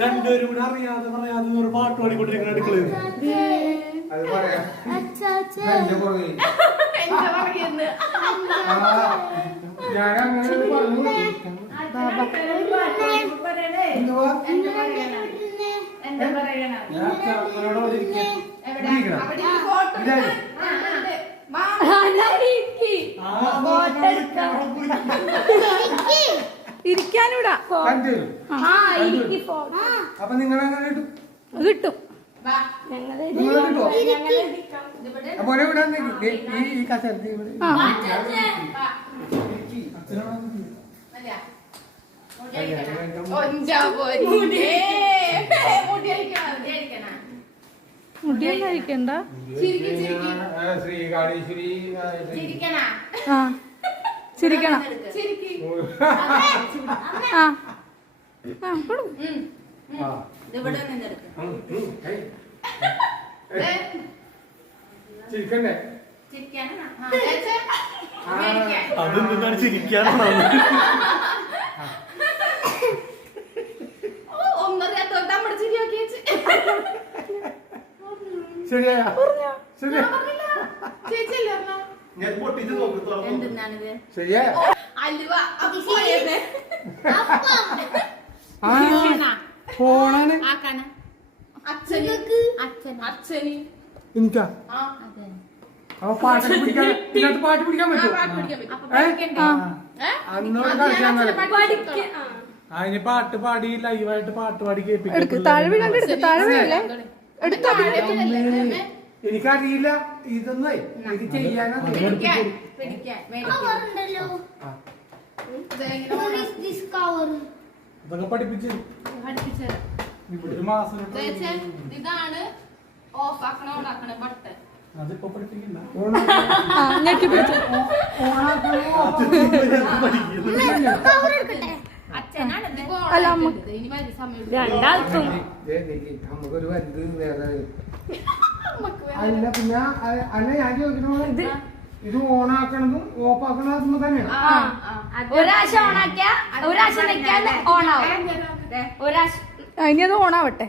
രണ്ടുപേരും കൂടെ അറിയാതെ പറയാതെ ഒരു പാട്ട് പാടിക്കൊണ്ടിരിക്കുന്ന അടുക്കളയിൽ ഇരിക്കാനൂടാ അപ്പൊ നിങ്ങൾ കിട്ടും അപ്പൊ ഈ കസരത്തി മുടിയൊന്നും കഴിക്കണ്ട. ശ്രീകാളീശ്വരി ആ ചിരിക്കണം. ആ ആ കൊടു. ചിരിക്കണ്ടേ അതെന്താണ് ചിരിക്കാനാണ് ശരിയായ ശരിയാ ഞാൻ പൊട്ടിച്ച് നോക്കും ശരിയാ ഫോണാണ് എനിക്കാ അപ്പൊ പാട്ട് പിടിക്കാൻ ഇതിനകത്ത് പാട്ട് പിടിക്കാൻ പറ്റുമോ അന്നോട് കളിക്കാൻ അതിന് പാട്ട് പാടി ലൈവായിട്ട് പാട്ട് പാടി കേൾപ്പിക്കും താഴെ വീഴാണ്ട് എടുക്ക്. താഴെ വീഴല്ലേ? എടുത്തോ. എനിക്കറിയില്ല ഇതൊന്നും ഇത് ചെയ്യാനാ അതൊക്കെ പഠിപ്പിച്ചു ഒരു മാസം ഇതാണ് ഓഫ് ആക്കണ ഓണാക്കണ ബട്ടൺ. അതിപ്പോ പഠിപ്പിക്കണ്ട ഞെക്കി പിടിച്ചു. അച്ഛനാണ് അല്ല, അമ്മ. ഇനി മതി സമയം രണ്ടാൾക്കും നമുക്കൊരു വലുത് വേറെ അല്ല പിന്നെ അല്ല ഞാൻ ചോദിക്കണത് ഇത് ഓണാക്കണതും ഓഫാക്കണതും തന്നെയാണ്. ഒരാഴ്ച ഓണാക്കിയ ഒരാഴ്ച നിൽക്കാൻ ഓണാവും. ഒരാഴ്ച ഇനി അത് ഓണാവട്ടെ.